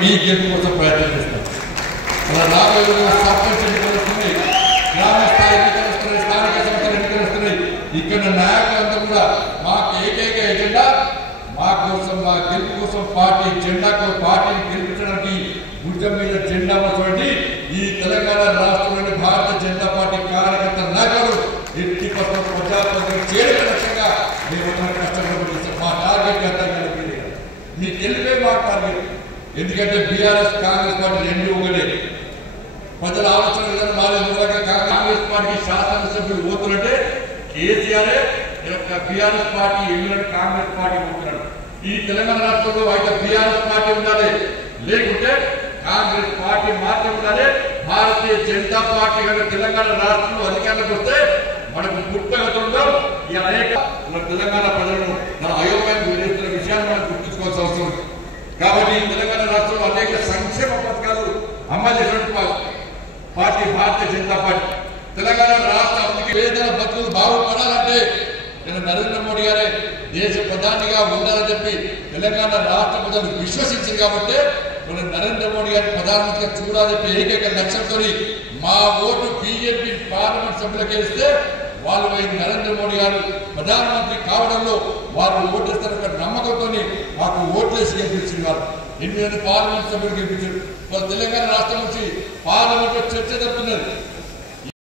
మీ గెలుపు కోసం ప్రయత్నం చేస్తాం. అలా రాబోయే సర్పంచ్ ఎన్నికలు వస్తున్నాయి, గ్రామ స్థాయి ఎన్నికలు వస్తున్నాయి, స్థానిక సంస్థల ఎన్నికలు వస్తున్నాయి. ఇక్కడ నాయకులంతా కూడా మాకు ఏకైక ఎజెండా మా కోసం, మా గెలుపు కోసం పార్టీ జెండాకు పార్టీని గెలిపించడానికి భుజం మీద జెండా ఉన్నటువంటి ఈ తెలంగాణ రాష్ట్రంలోని భారతీయ జనతా పార్టీ కార్యకర్త నాయకులు ఎట్టి పట్ల ప్రజాప్రతినిధులు చేయడం లక్ష్యంగా మేము కష్టపడి మా టార్గెట్ అర్థం మీ గెలిపే మా టార్గెట్. ఎందుకంటే బీఆర్ఎస్ కాంగ్రెస్ పార్టీ రెండు ఒకటే. ప్రజల ఆలోచన విధానం మారేందుకు కాంగ్రెస్ పార్టీ శాసనసభ్యులు పోతున్నట్టే KCR BRS party MLA Congress party పోతున్నాడు. ఈ తెలంగాణ రాష్ట్రంలో అయితే బీఆర్ఎస్ పార్టీ ఉండాలి, లేకుంటే కాంగ్రెస్ పార్టీ మాత్రం ఉండాలి. భారతీయ జనతా పార్టీ కనుక తెలంగాణ రాష్ట్రంలో అధికారంలోకి వస్తే మనకు పుట్టగతుండడం ఈ అనేక తెలంగాణ ప్రజలను మన అయోమయం గురిస్తున్న విషయాన్ని మనం గుర్తుంచుకోవాల్సిన అవసరం ఉంది. కాబట్టి తెలంగాణ రాష్ట్రంలో అనేక సంక్షేమ పథకాలు అమలు చేసినటువంటి పార్టీ భారతీయ జనతా పార్టీ. తెలంగాణ రాష్ట్ర అభివృద్ధికి వేతన బతుకులు బాగుపడాలంటే నేను నరేంద్ర మోడీ గారే దేశ ప్రధానిగా ఉండాలని చెప్పి తెలంగాణ రాష్ట్ర ప్రజలు విశ్వసించింది. కాబట్టి మనం నరేంద్ర మోడీ గారిని ప్రధానమంత్రిగా చూడాలని చెప్పి ఏకైక లక్ష్యంతో మా ఓటు బీజేపీ పార్లమెంట్ సభ్యులకు ఇస్తే వాళ్ళు నరేంద్ర మోడీ గారు ప్రధానమంత్రి కావడంలో వారు ఓటేస్తారు నమ్మకంతో మాకు ఓట్లేసి గెలిపించింది. వారు 8 పార్లమెంట్ సభ్యులు గెలిపించారు. తెలంగాణ రాష్ట్రం నుంచి పార్లమెంట్ లో చర్చ జరుగుతున్నది.